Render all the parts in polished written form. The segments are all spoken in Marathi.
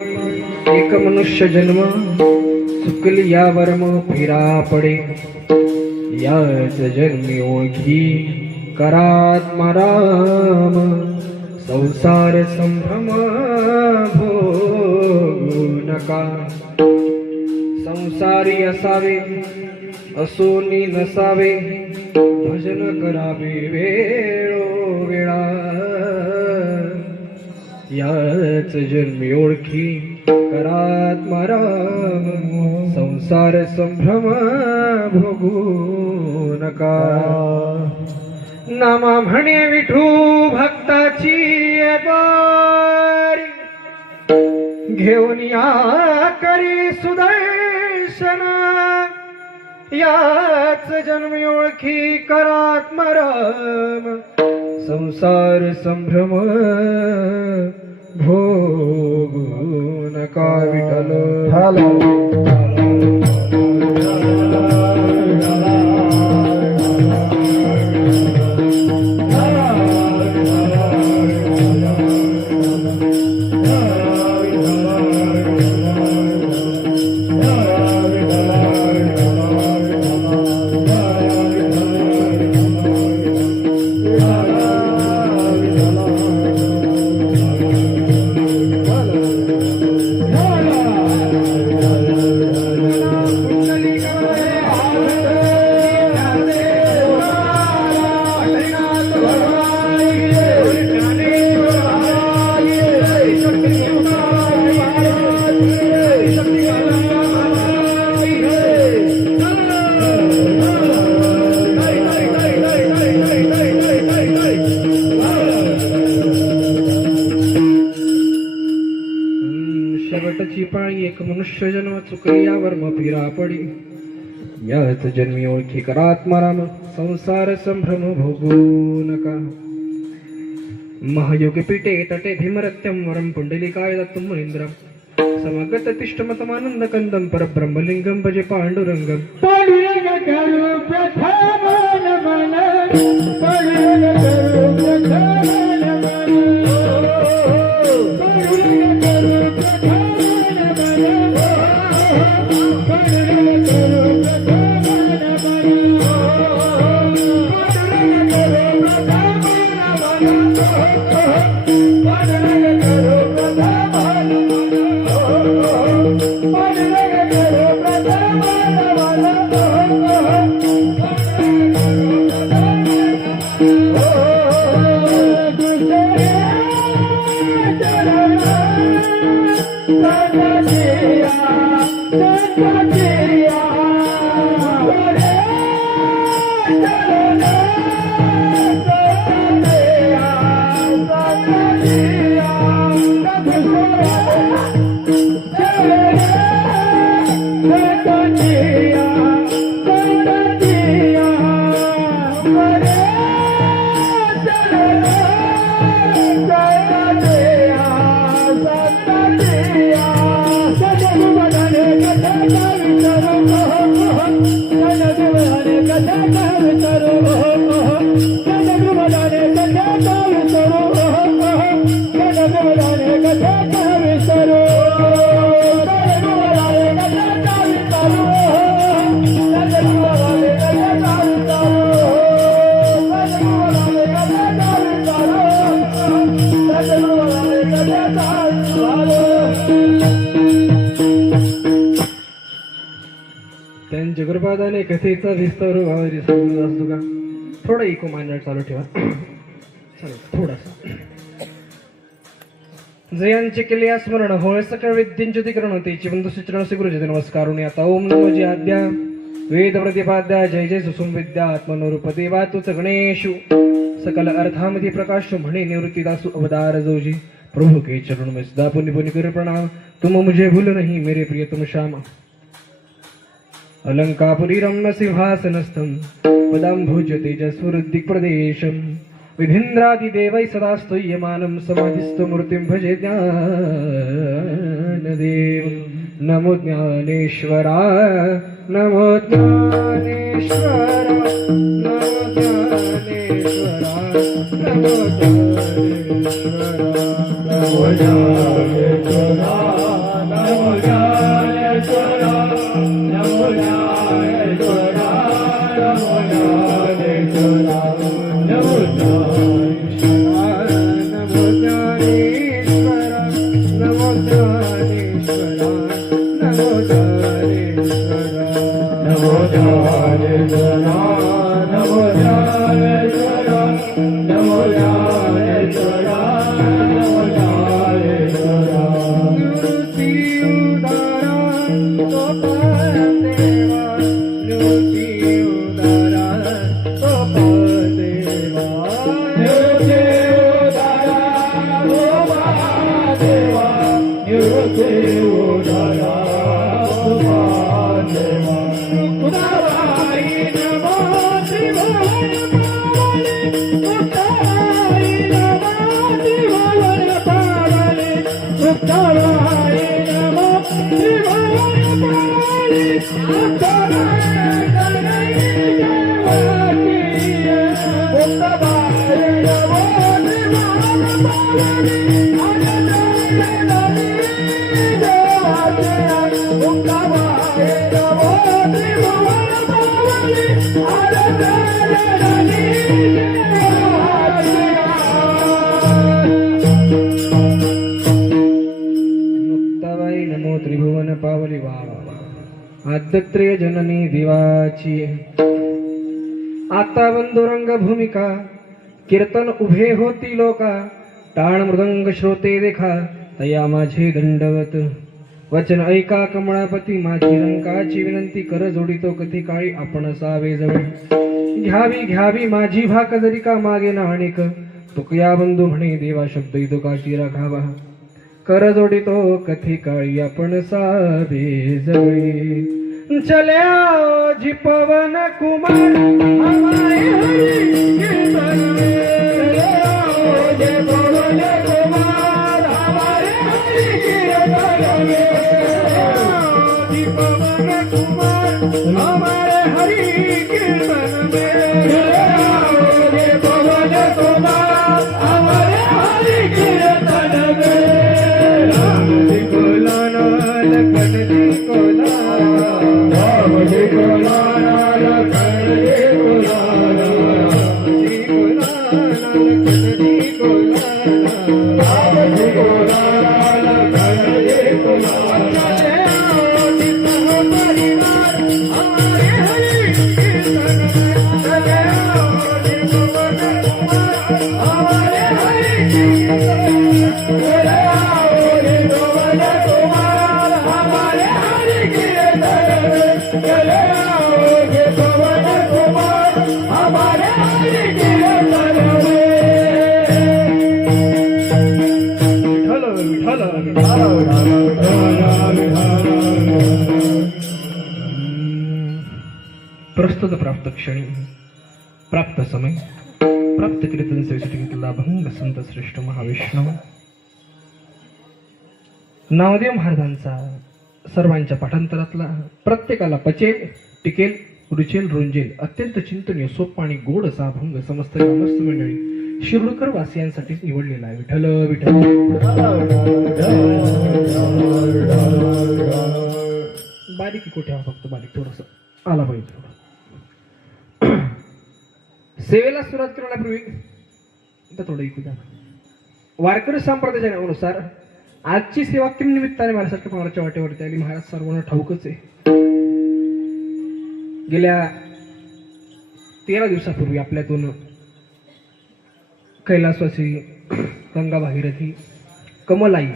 एक मनुष्य जन्म चुकली या वर्म फिरा पडे, याच जन्मी ओळखी करात्मराम, संसार संभ्रम भोगू नका. संसारी असावे असोनी नसावे, भजन करावे वेळोवेळा. याच जन्मी ओळखी करात्मराम, संसार संभ्रम भोगू नका. नामा म्हणे विठू भक्ताची बारी, घेऊन या करी सुदर्शन. याच जन्मी ओळखी करात्मराम, संसार संभ्रम भोगू नका. विठ्ठल शेवटची पाळी. एक मनुष्य जन्म चुकली या वर्म फिरा पडी, याच जन्मी ओळखी करात्मराम, संसार संभ्रम भोगू नका. महायोगी पीठे तटे भीमरत्यम वरम पुंडलिकाय दत्तम महेंद्रम, समागत तिष्ठमतमानंद कंदम परब्रह्मलिंगम भजे पांडुरंगम. पांडुरंग करू प्रथम नमन, पांडुरंग करू प्रथम नमन, पांडुरंग करू प्रथम नमन, पांडुरंग करू प्रथम नमन, पांडुरंग करू प्रथम नमन, पांडुरंग करू प्रथम त्यांच्या गुरुपादाने कथेचा विस्तार व्हावा असतो का. थोडा इको मांडणार चालू ठेवा. थोडासा जयांचे केले स्मरण होय सकळ विद्यांचे अधिकरण होते. चिवंत सुचरण गुरुजी नमस्कारुणी. आता ओम नमो जी आद्या वेद प्रतिपाद्या, जय जय सुसुम विद्या आत्मनोरूप देवा तुच गणेशु, सकल अर्थामध्ये प्रकाश म्हणे निवृत्तीदासु अवतार जोजी. प्रभु के चरण में सदा पुण्य पुण्य कर प्रणाम, तुम मुझे भूल नहीं मेरे प्रिय तुम श्याम. अलंकापुरी रम्य सिंहासनस्थं पदाम्भुज तेजस्वरुद्दिक्प्रदेशं, विधीन्द्रादिदेवैः सदा स्तूयमानं समाधिस्थं मूर्तिं भजे ज्ञानदेवं. नमो ज्ञानेश्वरा, नमो ज्ञानेश्वरा, नमो ज्ञानेश्वरा, नमो ज्ञानेश्वरा, नमो ज्ञानेश्वरा. नमो ज्ञानेश्वरा नमो ज्ञानेश्वरा नमो ज्ञानेश्वरा नमो ज्ञानेश्वरा नमो ज्ञानेश्वरा नमो ज्ञानेश्वरा निवृत्ती उदारा सोपादेवा निवृत्ती उदारा सोपादेवा निवृत्ती उदारा ओ महादेवा निवृत्ती उदारा ओ महादेवा उदाराय नमो शिवाय पावने उदाराय नमो शिवाय पावने उदाराय नमो शिवाय पावने मुक्ताबाई नमो त्रिभुवन पावली वा आद्यत्रिय जननी देवाची आता बंधुरंग भूमिका कीर्तन उभे होती लोका टाळ मृदंग श्रोते देखा तया माझे दंडवत वचन ऐका कमळापती माझी रंकाची विनंती कर जोडितो कधी काळी आपण सावे जवळ घ्यावी घ्यावी माझी भाक जरी का मागे ना अनेक तुकया बंधू म्हणे देवा शब्द इदुकाची राखावा कर जोडितो कथी काळी आपण सावे जवळी चले आओ जी पवन कुमार हमारे हरि कीर्तन में। चले आओ जी पवन कुमार हमारे हरि कीर्तन में। चले आओ जी पवन कुमार हमारे हरि कीर्तन में। चले आओ जी पवन कुमार हमारे हरि कीर्तन में। राम जी को लाना लखन जी को लाना राम जी को लाना लखन जी को लाना राम जी को लाना लखन जी को लाना चले आओ जी सब परिवार हमारे हरि कीर्तन में। चले आओ जी पवन कुमार हमारे हरि कीर्तन में। चले आओ जी पवन कुमार हमारे हरि कीर्तन में। चले आओ जी पवन कुमार हमारे हरि कीर्तन में। विठ्ठल विठ्ठल प्रस्तुत प्राप्त क्षणी प्राप्त समय प्राप्त कीर्तन सेवेसाठी घेतलेला अभंग संत श्रेष्ठ महाविष्णू नामदेव महाराजांचा सर्वांच्या पाठांतरातला प्रत्येकाला पचेल टिकेल रुचेल रुंजेल अत्यंत चिंतनीय सोपा आणि गोड असा अभंग समस्त ग्रामस्थ मंडळी शिरूरकर वासियांसाठी निवडलेला आहे. विठ्ठल विठ्ठल बारीक कुठे आहे फक्त बारीक थोडस आला पाहिजे थोडं. सेवेला सुरुवात करण्यापूर्वी थोडं ऐकू द्या. वारकरी संप्रदायाच्या अनुसार आजची सेवा किम निमित्ताने महाराष्ट्राच्या पवाराच्या वाटेवरती आली. महाराज सर्वांना ठाऊकच आहे. गेल्या 13 दिवसापूर्वी आपल्यातून कैलासवासी गंगा भागीरथी कमलाई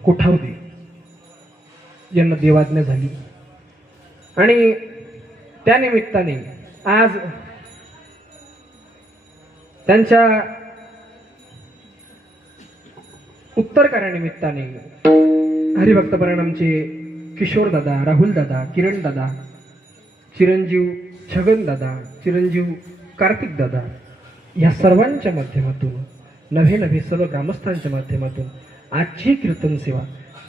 कोठावदे यांना देवाज्ञा झाली आणि त्या निमित्ताने आज त्यांच्या उत्तर कार्यानिमित्ताने हरिभक्त परिणामचे किशोर दादा, राहुल दादा, किरण दादा, चिरंजीव छगन दादा, चिरंजीव कार्तिक दादा या सर्वांच्या माध्यमातून नवे सर्व ग्रामस्थांच्या माध्यमातून आजची कीर्तन सेवा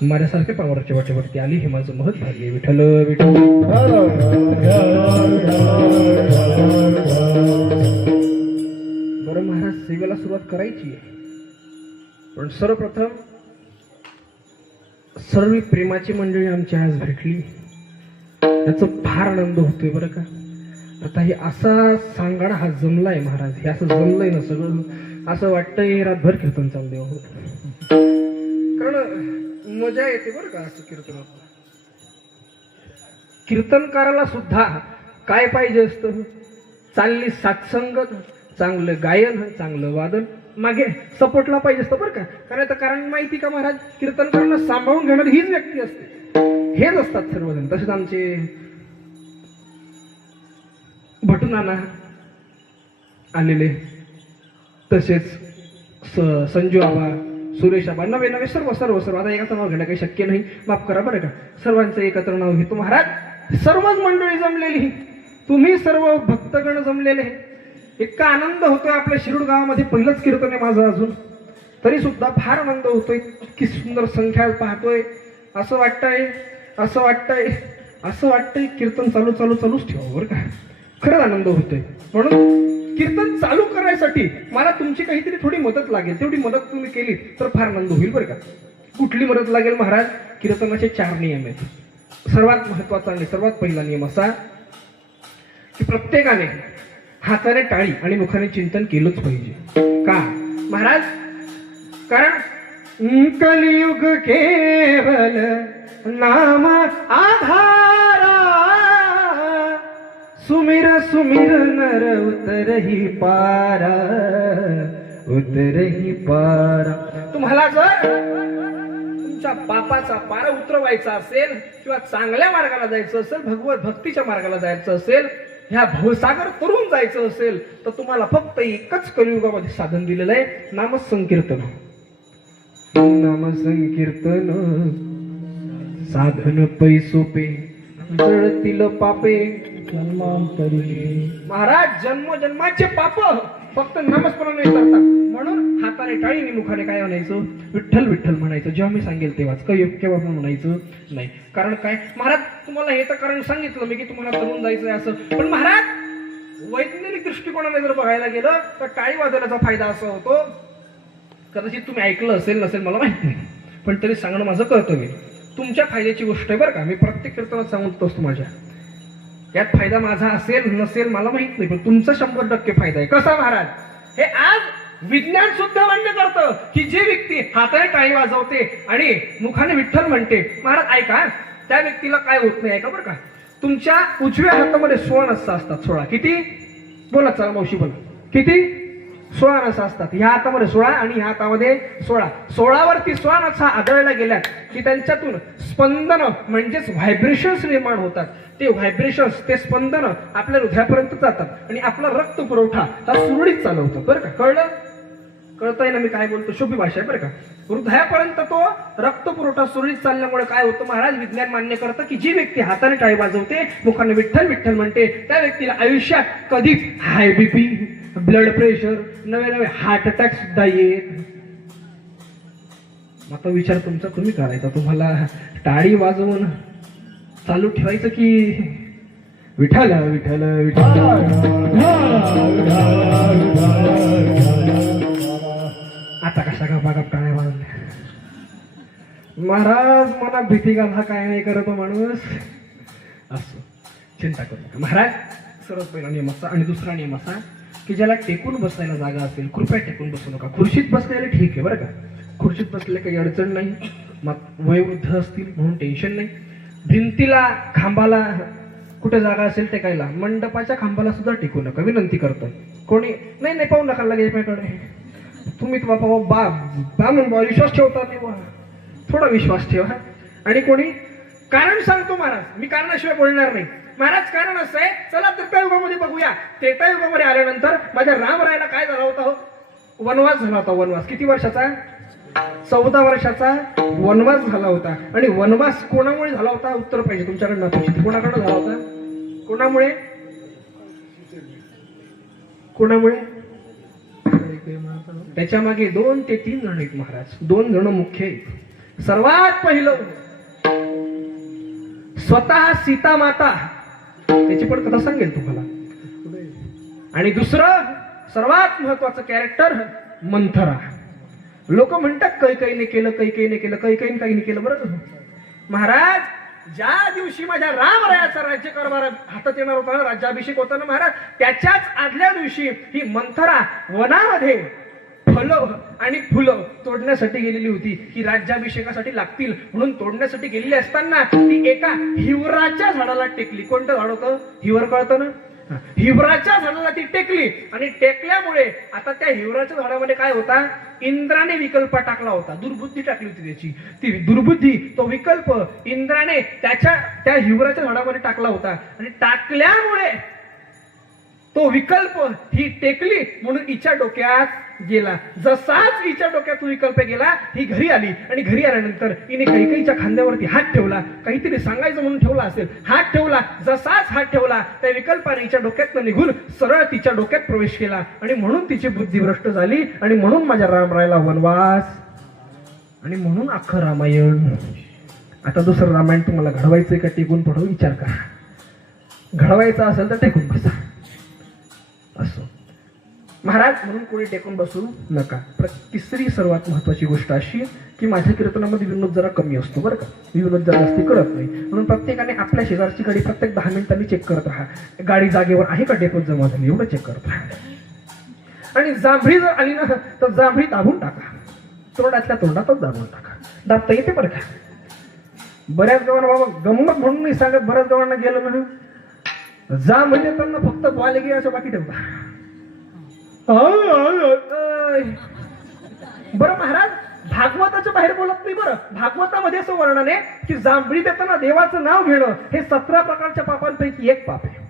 माझ्यासारख्या पावराच्या वाटेवरती आली. हे माझं महत् भाग्य आहे. विठ्ठल विठ्ठल. बरं महाराज, सेवेला सुरुवात करायची आहे, पण सर्वप्रथम सर्व प्रेमाची मंडळी आमची आज भेटली याचा फार आनंद होतोय बरं का. आता हे असा सांगाडा हा जमलाय महाराज, हे असं जमलंय ना सगळं, असं वाटतंय रातभर कीर्तन चाललंय. हो मजा येते बरं का असं कीर्तनात. कीर्तनकाराला सुद्धा काय पाहिजे असतं? चांगली सात्संगत, चांगलं गायन, चांगलं वादन, मागे सपोर्टला पाहिजे असतं बरं का. कारण माहिती का महाराज, कीर्तनकारांना सांभाळून घेणारी हीच व्यक्ती असते, हेच असतात सर्वजण. तसेच आमचे भटुनाना आलेले, तसेच संजू आबा, सुरेश आबा, नवे नवे सर्व सर्व सर्व आता एकाचं नाव घेणं काही शक्य नाही, माफ करा बरं का. सर्वांचं एकत्र नाव घेतो महाराज. सर्वच मंडळी जमलेली, तुम्ही सर्व भक्तगण जमलेले. इतका आनंद होतोय आपल्या शिरूर गावामध्ये. पहिलंच कीर्तन आहे माझं अजून, तरी सुद्धा फार आनंद होतोय. इतकी सुंदर संख्या पाहतोय, असं वाटतंय कीर्तन चालूच ठेवा बरं का. खरंच आनंद होतोय. म्हणून कीर्तन चालू करायसाठी मला तुमची काहीतरी थोडी मदत लागेल. तेवढी मदत तुम्ही केली तर फार आनंद होईल बरं का. कुठली मदत लागेल महाराज? कीर्तनाचे 4 नियम आहेत. सर्वात महत्वाचा आणि सर्वात पहिला नियम असा की प्रत्येकाने हाताने टाळी आणि मुखाने चिंतन केलंच पाहिजे. का महाराज? कारण कलियुग केवल नाम आधारा, सुमिर सुमिर नर उतरही पारा. तुम्हाला जर तुमच्या पापाचा पारा उतरवायचा असेल किंवा चांगल्या मार्गाला जायचं असेल, भगवत भक्तीच्या मार्गाला जायचं असेल, ह्या भवसागर तरुण जायचं असेल, तर तुम्हाला फक्त एकच कलियुगामध्ये साधन दिलेलं आहे, नामसंकीर्तन. नामसंकीर्तन साधन पैसोपे, जळतील पापे जन्मांतरी. महाराज जन्मजन्माचे पाप फक्त नामस्मरणाने करतात. म्हणून हाताने टाळीने मुखाने काय म्हणायचं? विठ्ठल विठ्ठल म्हणायचं. जेव्हा मी सांगेल तेव्हाच, केव्हा पण म्हणायचं नाही. कारण काय महाराज, तुम्हाला हे तर कारण सांगितलं मी की तुम्हाला तरुण जायचंय असं. पण महाराज वैज्ञानिक दृष्टिकोनाने जर बघायला गेलं तर टाळी वाजवण्याचा फायदा असा होतो, कदाचित तुम्ही ऐकलं असेल नसेल मला माहित नाही, पण तरी सांगणं माझं कर्तव्य. तुमच्या फायद्याची गोष्ट आहे बरं का. मी प्रत्येक कीर्तनात सांगत असतो माझ्या, यात फायदा माझा असेल नसेल मला माहित नाही, पण तुमचा 100% फायदा आहे. कसा महाराज? हे आज विज्ञान सुद्धा मान्य करतं की जे व्यक्ती हाताने टाळी वाजवते आणि मुखाने विठ्ठल म्हणते, महाराज ऐका, त्या व्यक्तीला काय होत नाही. ऐका बरं का. तुमच्या उजव्या हातामध्ये 16 नसा असतात. 16 किती? बोला चला मावशी बोला. किती? 16 नसा असतात. ह्या हातामध्ये 16 आणि ह्या हातामध्ये 16. 16 वरती 16 नसा आदळल्या गेल्या की त्यांच्यातून स्पंदन म्हणजेच व्हायब्रेशन्स निर्माण होतात. ते व्हायब्रेशन्स, ते स्पंदन आपल्या हृदयापर्यंत जातात आणि आपला रक्त पुरवठा हा सुरळीत चालवतो बरं का. कळतंय ना मी काय बोलतो? सोपी भाषा आहे बरं का. हृदयापर्यंत तो रक्त पुरवठा सुरळीत चालल्यामुळे काय होतं महाराज, विज्ञान मान्य करतं की जी व्यक्ती हाताने टाळी वाजवते, मुखाने विठ्ठल विठ्ठल म्हणते, त्या व्यक्तीला आयुष्यात कधीच हाय बीपी, ब्लड प्रेशर, नवे हार्ट अटॅक सुद्धा येत. आता विचार तुमचा तुम्ही करायचा, तुम्हाला टाळी वाजवून चालू ठेवायचं की विठ्ठल विठ्ठल विठ्ठल. आता कशा गप्पा टाळ्या वाजल्या महाराज? मला भीती घाला काय नाही करतो माणूस. असं चिंता करू नका महाराज. सर्वात पहिला नियम असा. आणि दुसरा नियम असा की ज्याला टेकून बसायला जागा असेल, कृपया टेकून बसू नका. खुर्शीत बसलेले ठीक आहे बरं का. खुर्शीत बसले काही अडचण नाही, मग वयोवृद्ध असतील म्हणून टेन्शन नाही. भिंतीला, खांबाला कुठे जागा असेल टेकायला, मंडपाच्या खांबाला सुद्धा टेकू नका, विनंती करतो. कोणी नाही पाहू नका लगेच माझ्याकडे. तुम्ही बाबा म्हणून विश्वास ठेवता तेव्हा थोडा विश्वास ठेवा. आणि कोणी कारण सांगतो महाराज, मी कारणाशिवाय बोलणार नाही महाराज. कारण असं आहे, चला त्रेतायुगामध्ये बघूया. त्रेतायुगामध्ये आल्यानंतर माझ्या रामरायाला काय झाला होता हो? वनवास झाला होता. वनवास किती वर्षाचा? 14 वर्षाचा वनवास झाला होता. आणि वनवास कोणामुळे झाला होता? उत्तर पाहिजे तुमच्याकडनं अपेक्षित. कोणाकडनं झाला होता? कोणामुळे? त्याच्या मागे 2 ते 3 जण आहेत महाराज. 2 जण मुख्य आहेत. सर्वात पहिलं स्वतः सीता माता, त्याची पण कथा सांगेल तुम्हाला. आणि दुसरं सर्वात महत्वाचं कॅरेक्टर मंथरा. लोक म्हणतात कैकेयीने केलं, कैकेयीने काही केलं. बरं महाराज, ज्या दिवशी माझ्या रामरायाचा राज्यकारभार हातात येणार होता, राज्याभिषेक होता ना महाराज, त्याच्याच आदल्या दिवशी ही मंथरा वनामध्ये फलं आणि फुलं तोडण्यासाठी गेलेली होती, की राज्याभिषेकासाठी लागतील म्हणून तोडण्यासाठी गेलेली असताना ती एका हिवराच्या झाडाला टेकली. कोणतं झाड होतं? हिवर, कळतं ना? हिवराच्या झाडाला ती टेकली आणि टेकल्यामुळे आता त्या हिवराच्या झाडामध्ये काय होता? इंद्राने विकल्प टाकला होता, दुर्बुद्धी टाकली होती त्याची. ती दुर्बुद्धी, तो विकल्प इंद्राने त्या हिवराच्या झाडामध्ये टाकला होता आणि टाकल्यामुळे तो विकल्प ही टेकली म्हणून हिच्या डोक्यात गेला. जसाच हिच्या डोक्यात विकल्प गेला, ही घरी आली आणि घरी आल्यानंतर हिने कैकेयीच्या खांद्यावरती हात ठेवला. काहीतरी सांगायचं म्हणून ठेवला असेल, हात ठेवला. जसाच हात ठेवला त्या विकल्पाने हिच्या डोक्यातनं निघून सरळ तिच्या डोक्यात प्रवेश केला आणि म्हणून तिची बुद्धी भ्रष्ट झाली आणि म्हणून माझ्या रामरायाला वनवास आणि म्हणून अख्खं रामायण. आता दुसरं रामायण तुम्हाला घडवायचंय का टेकून पडू? विचार करा. घडवायचं असेल तर टेकून बसा. असो महाराज, म्हणून कोणी टेकून बसू नका. तिसरी सर्वात महत्वाची गोष्ट अशी की माझ्या कीर्तनामध्ये विनोद जरा कमी असतो बरं का. विनोद जरा जास्ती कळत नाही, म्हणून प्रत्येकाने आपल्या शेजारची गाडी प्रत्येक 10 मिनिटांनी चेक करत राहा. गाडी जागेवर आहे का, डेपोत जमा झाली, एवढं चेक करत राहा. आणि जांभळी जर आली ना तर जांभळी दाबून टाका, तोंडातल्या तोंडातच दाबून टाका. दाबता येते बरं का. बऱ्याच गावांना बाबा गंमत म्हणून नाही सांगत, बऱ्याच गावांना गेलं ना जांभळी देताना फक्त बॉल गे असं बाकी ठेवता. बरं महाराज, भागवताच्या बाहेर बोलत नाही. बरं, भागवतामध्ये असं वर्णन आहे की जांभळी देताना देवाचं नाव घेणं हे 17 प्रकारच्या पापांपैकी एक पाप आहे.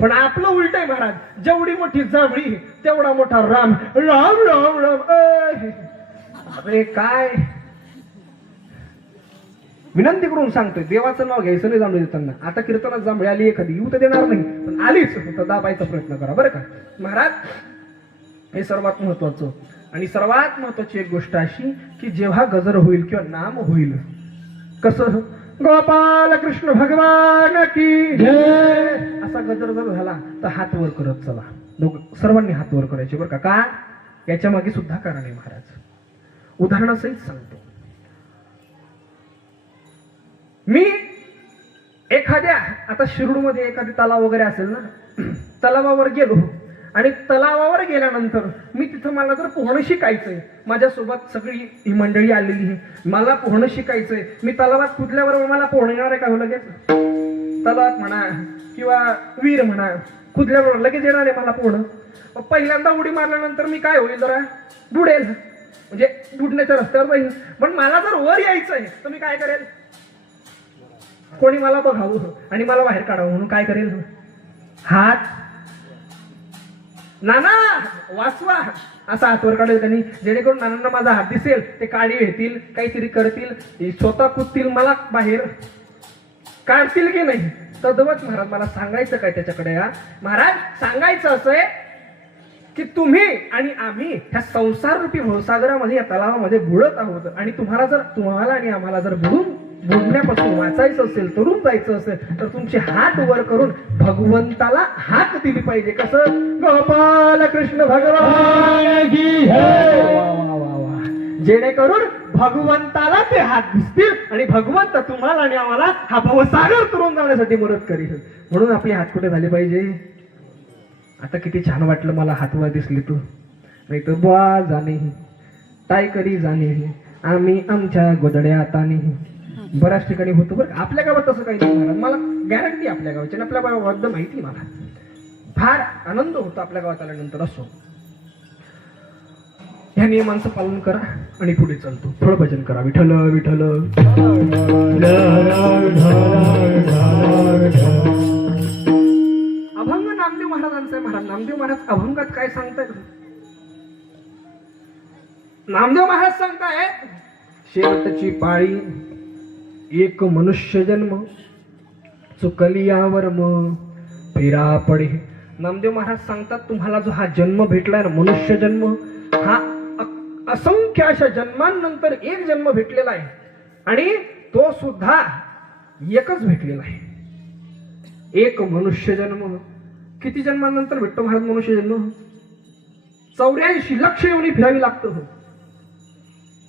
पण आपलं उलट आहे महाराज. जेवढी मोठी जांभळी तेवढा मोठा राम. राम राम राम. अरे काय विनंती करून सांगतोय, देवाचं नाव घ्यायचं नाही जांभळी देताना. आता कीर्तनात जांभळी आली एखादी, येऊ तर देणार नाही, पण आलीच तर दाबायचा प्रयत्न करा बरं का महाराज. हे सर्वात महत्वाचं. आणि सर्वात महत्वाची एक गोष्ट अशी की जेव्हा गजर होईल किंवा नाम होईल, कसं गोपाल कृष्ण भगवान की जय असा गजर जर झाला तर हात वर करत चला. सर्वांनी हात वर करायचे बरं का. याच्या मागे सुद्धा कारण आहे महाराज. उदाहरणासहित सांगतो. मी एखाद्या आता शिरूरमध्ये एखादी तलाव वगैरे असेल ना, तलावावर गेलो आणि तलावावर गेल्यानंतर मी तिथं मला जर पोहणं शिकायचंय, माझ्यासोबत सगळी ही मंडळी आलेली, मला पोहणं शिकायचंय, मी तलावात कुठल्याबरोबर मला पोहणं येणार आहे का लगेच? तलावात म्हणा किंवा विहीर म्हणा, कुठल्याबरोबर लगेच येणार आहे मला पोहणं? पहिल्यांदा उडी मारल्यानंतर मी काय होईल, जरा बुडेल, म्हणजे बुडण्याच्या रस्त्यावर जाईल. पण मला जर वर यायचंय तर मी काय करेल? कोणी मला बघावं आणि मला बाहेर काढावं म्हणून काय करेल? हात नाना वाचवा असा हातवर काढेल त्यांनी, जेणेकरून नानांना माझा हात दिसेल, ते काळी घेतील, काहीतरी करतील, स्वतः कुदतील, मला बाहेर काढतील की नाही. तद्वत महाराज मला सांगायचं काय त्याच्याकडे? महाराज सांगायचं असं आहे की तुम्ही आणि आम्ही ह्या संसार रूपी भवसागरामध्ये या तलावामध्ये बुडत आहोत आणि तुम्हाला आणि आम्हाला जर बुडण्यापासून वाचायचं असेल, तरुण जायचं असेल तर तुमचे हात वर करून भगवंताला हात दिली पाहिजे. कसं? गोपाल कृष्ण भगवान की जय. जेणेकरून भगवंताला ते हात दिसतील आणि भगवंत तुम्हाला आणि आम्हाला हा भवसागर तरुण जाण्यासाठी मदत करील. म्हणून आपले हात कुठे झाले पाहिजे? आता किती छान वाटलं मला हातवर दिसली तू, नाही तर बुवा जाणे टाय करी जाणे आम्ही आमच्या गोदड्या आताने. बऱ्याच ठिकाणी होतं बरं. आपल्या गावात तसं काही नाही महाराज, मला गॅरंटी आपल्या गावाची आणि आपल्या गावात माहिती, मला फार आनंद होतो आपल्या गावात आल्यानंतर. असो, ह्या नियमांचं पालन करा आणि पुढे चालतो. थोडं भजन करा. विठ्ठल विठ्ठल. अभंग नामदेव महाराजांचं आहे. महाराज नामदेव महाराज अभंगात काय सांगतायत? नामदेव महाराज सांगतायत, शेवटची पाळी एक मनुष्य जन्म, चुकली यावर मग फिरा पडे. नामदेव महाराज सांगतात, तुम्हाला जो हा जन्म भेटलाय ना, मनुष्य जन्म, हा असंख्य अशा जन्मांनंतर एक जन्म भेटलेला आहे आणि तो सुद्धा एकच भेटलेला आहे. एक मनुष्य जन्म. किती जन्मांनंतर भेटतो महाराज मनुष्य जन्म? 84 लक्ष येऊन फिरावी लागतं.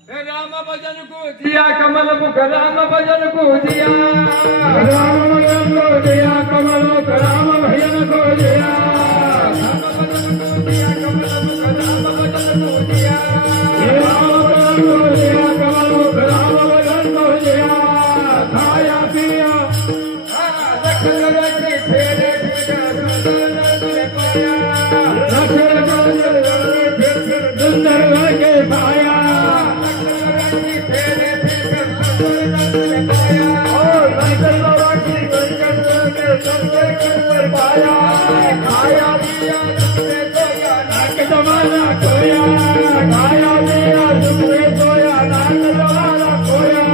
राम भजन को दिया कमल मुख, राम भजन को दिया, राम भजन को दिया कमल मुख, राम भजन को दिया, राम भजन को दिया कमल मुख, राम भजन को दिया. खोया खाया दिया दुखरे सोया नाक जमाना खोया खाया दिया दुखरे सोया नाक जमाना खोया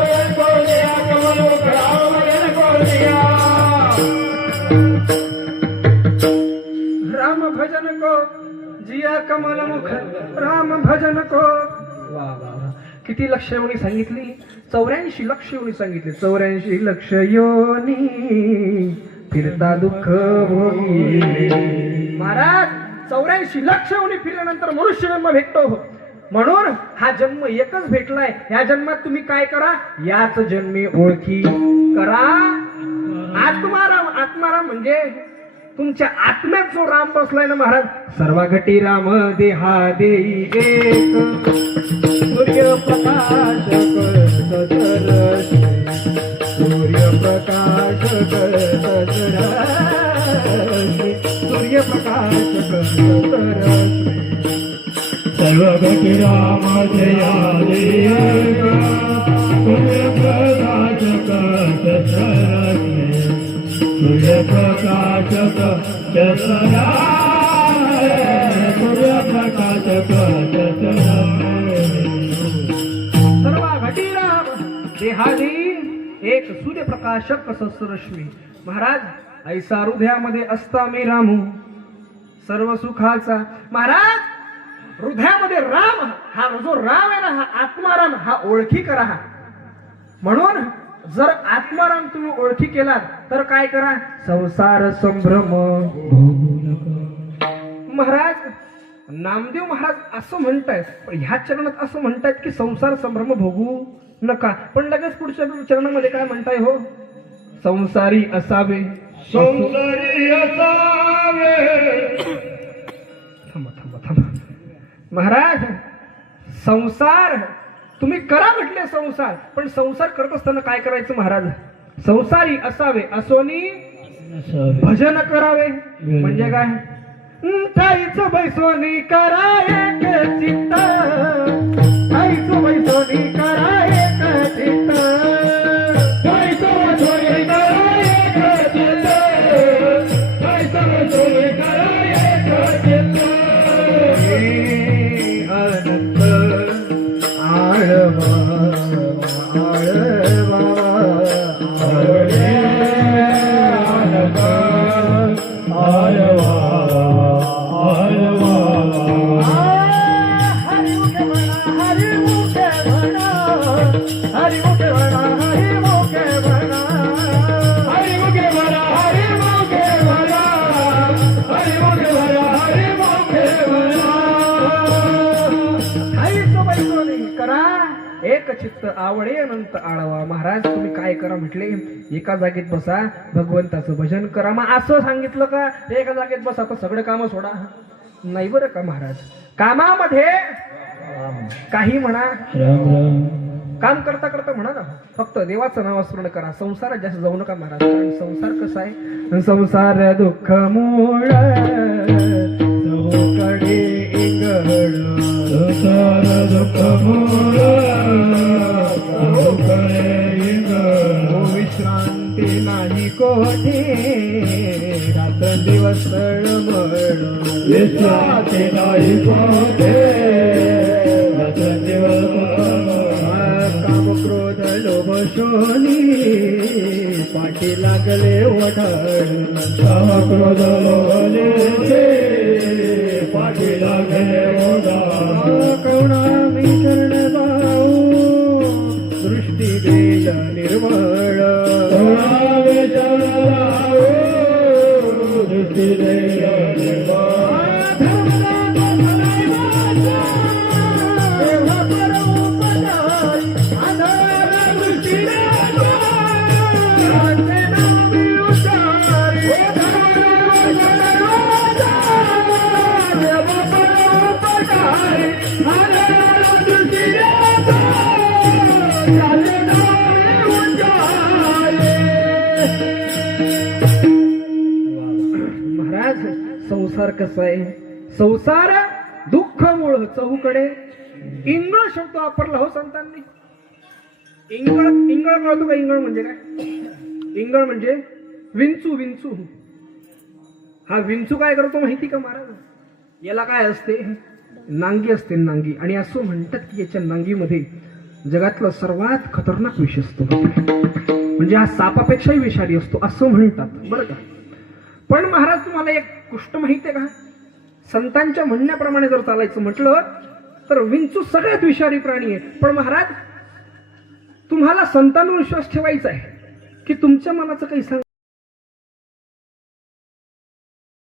राम भजन कोटिया कमल कोटिया राम भजन को जिया कमल मुख राम भजन को वा वा वा. किती लक्ष योनी सांगितली 84 लक्ष योनी सांगितली 84 लक्ष योनी फिरता दुःख भोगी महाराज 84 लक्ष योनी फिरल्यानंतर मनुष्य जन्म भेटतो म्हणून हा जन्म एकच भेटलाय या जन्मात तुम्ही काय करा याच जन्मी ओळखी करा आत्माराम आत्माराम म्हणजे तुमच्या आत्म्यात जो राम बसलाय ना महाराज सर्व घटी राम देहा देई एक सूर्य प्रकाश सूर्य प्रकाश सूर्य प्रकाश सर्व घटी राम जया सूर्य प्रकाश सूर्य प्रकाश सूर्य प्रकाश सर्व घटी राम देहादी एक सूर्यप्रकाशक सहस्ररश्मी महाराज ऐसा हृदयामध्ये असता मी रामू सर्व सुखाचा महाराज हृदयामध्ये राम हा जो राम आहे ना हा आत्माराम हा ओळखी करा हा म्हणून जर आत्माराम तुम्ही ओळखी केलात तर काय करा संसार संभ्रम महाराज नामदेव महाराज असं म्हणतायत पण ह्या चरणात असं म्हणतायत की संसार संभ्रम भोगू नका पण लगेच पुढच्या चरणामध्ये काय म्हणताय हो संसारी असावे संसारी असावे थांबा थांबा थांबा महाराज संसार तुम्ही करा म्हटले संसार पण संसार करत असताना काय करायचं महाराज संसारी असावे असोनी भजन करावे म्हणजे काय ताईचं बैसोनी करा एक चित्त ताईचं बैसोनी करा एक चित्त ताईचं बैसोनी करा एक चित्त ताईचं बैसोनी करा एक चित्त अनंत आळवा आळवा आवडे आळवा एक चित्त आवडे अनंत आळवा महाराज तुम्ही काय करा म्हटले एका जागेत बसा भगवंताचं भजन करा मग असं सांगितलं का एका जागेत बसा तर सगळं काम सोडा नाही बरं का महाराज कामामध्ये काही म्हणा काम करता करता म्हणा ना फक्त देवाचं नाव स्मरण करा संसारात जास्त जाऊ नका महाराज कारण संसार कसा आहे संसार दुःख मूळ चहूकडे इंगळ संसार दुःख मूळ चहूकडे इंगळ विश्रांती नाही कोठे रात्र दिवस तळमळ विश्रांती नाही कोठे रात्र दिवस काम क्रोध लोभ शोनी पाठी लागले ओढळ काम क्रोध लोभले पाठी लागले ओढळ करुणा मी शरण जाऊ दृष्टी देय निर्मळ करुणा मी शरण जाऊ दृष्टी देय निर्मळ महाराज संसार कसा आहे संसार दुःख मूळ चहूकडे इंगळ शब्द वापरला हो संतांनी इंगळ इंगळ कळतो का? इंगळ म्हणजे काय? इंगळ म्हणजे विंचू. विंचू हा विंचू काय करतो माहिती का महाराज? याला काय असते? नांगी असते, नांगी. आणि असं म्हणतात की याच्या नांगीमध्ये जगातला सर्वात खतरनाक विष असतो, म्हणजे हा सापापेक्षाही विषारी असतो असं म्हणतात बरं का. पण महाराज तुम्हाला एक गोष्ट माहिती आहे का? संतांच्या म्हणण्याप्रमाणे जर चालायचं म्हटलं तर विंचू सगळ्यात विषारी प्राणी आहे. पण महाराज तुम्हाला संतांवर विश्वास ठेवायचा आहे की तुमच्या मनाचं काही सांग